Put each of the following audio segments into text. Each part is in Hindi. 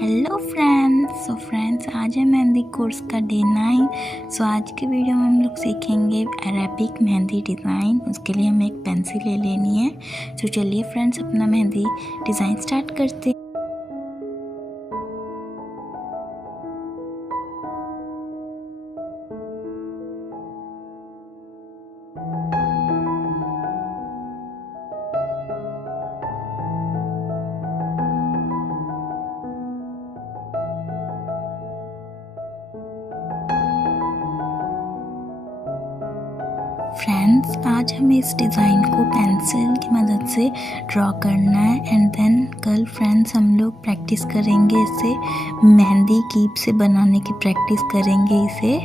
हेलो फ्रेंड्स, आज है मेहंदी कोर्स का डे 9। आज के वीडियो में हम लोग सीखेंगे अरेबिक मेहंदी डिज़ाइन। उसके लिए हमें एक पेंसिल ले लेनी है। चलिए फ्रेंड्स, अपना मेहंदी डिज़ाइन स्टार्ट करते हैं। फ्रेंड्स, आज हमें इस डिज़ाइन को पेंसिल की मदद से ड्रॉ करना है एंड देन कल फ्रेंड्स हम लोग प्रैक्टिस करेंगे इसे मेहंदी कीप से बनाने की प्रैक्टिस करेंगे इसे।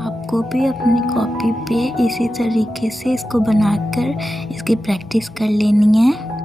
आपको भी अपनी कॉपी पे इसी तरीके से इसको बनाकर इसकी प्रैक्टिस कर लेनी है।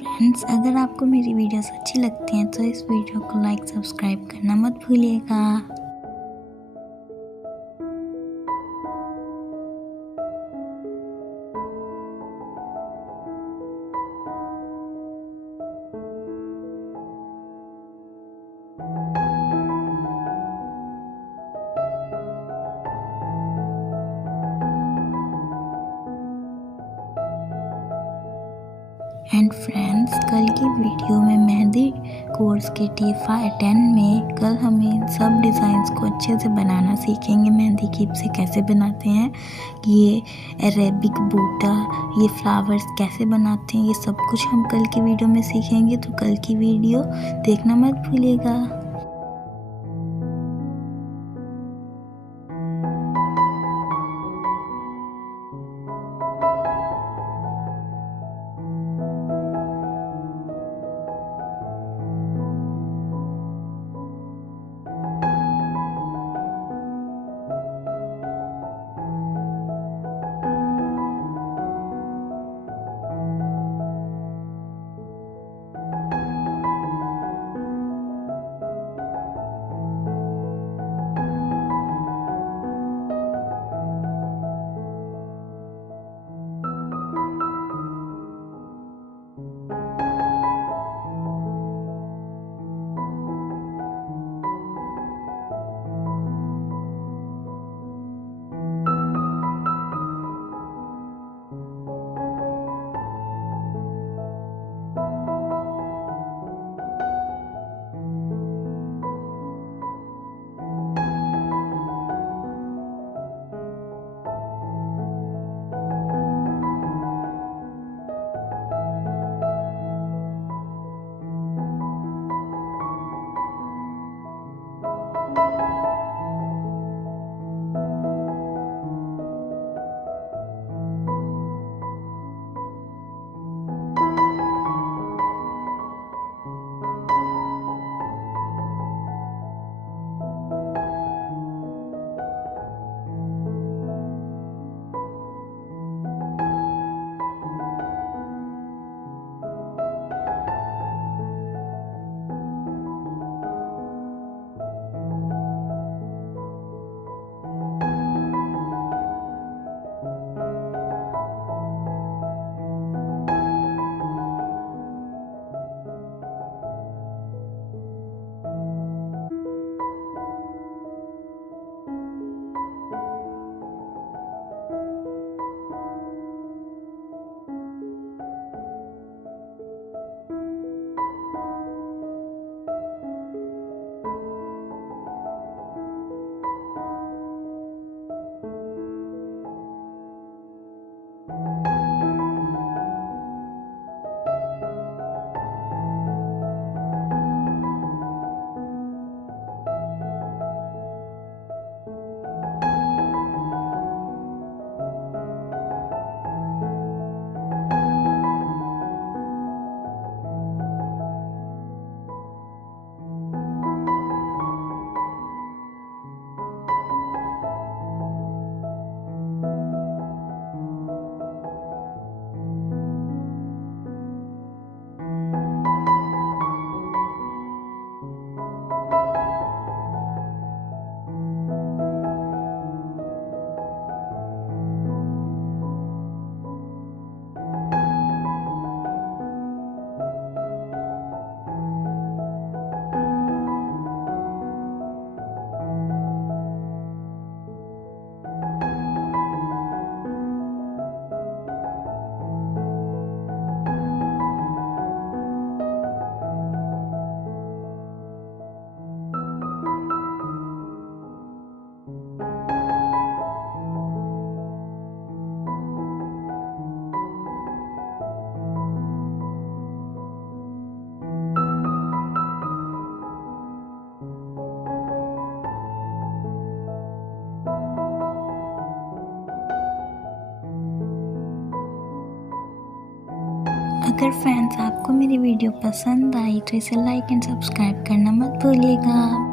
फ्रेंड्स, अगर आपको मेरी वीडियोस अच्छी लगती हैं तो इस वीडियो को लाइक सब्सक्राइब करना मत भूलिएगा। एंड फ्रेंड्स, कल की वीडियो में मेहंदी कोर्स के डे 10 में कल हम इन सब डिज़ाइंस को अच्छे से बनाना सीखेंगे। मेहंदी कीप से कैसे बनाते हैं, ये अरेबिक बूटा, ये फ्लावर्स कैसे बनाते हैं, ये सब कुछ हम कल की वीडियो में सीखेंगे। तो कल की वीडियो देखना मत भूलिएगा। अगर फ्रेंड्स आपको मेरी वीडियो पसंद आई तो इसे लाइक एंड सब्सक्राइब करना मत भूलिएगा।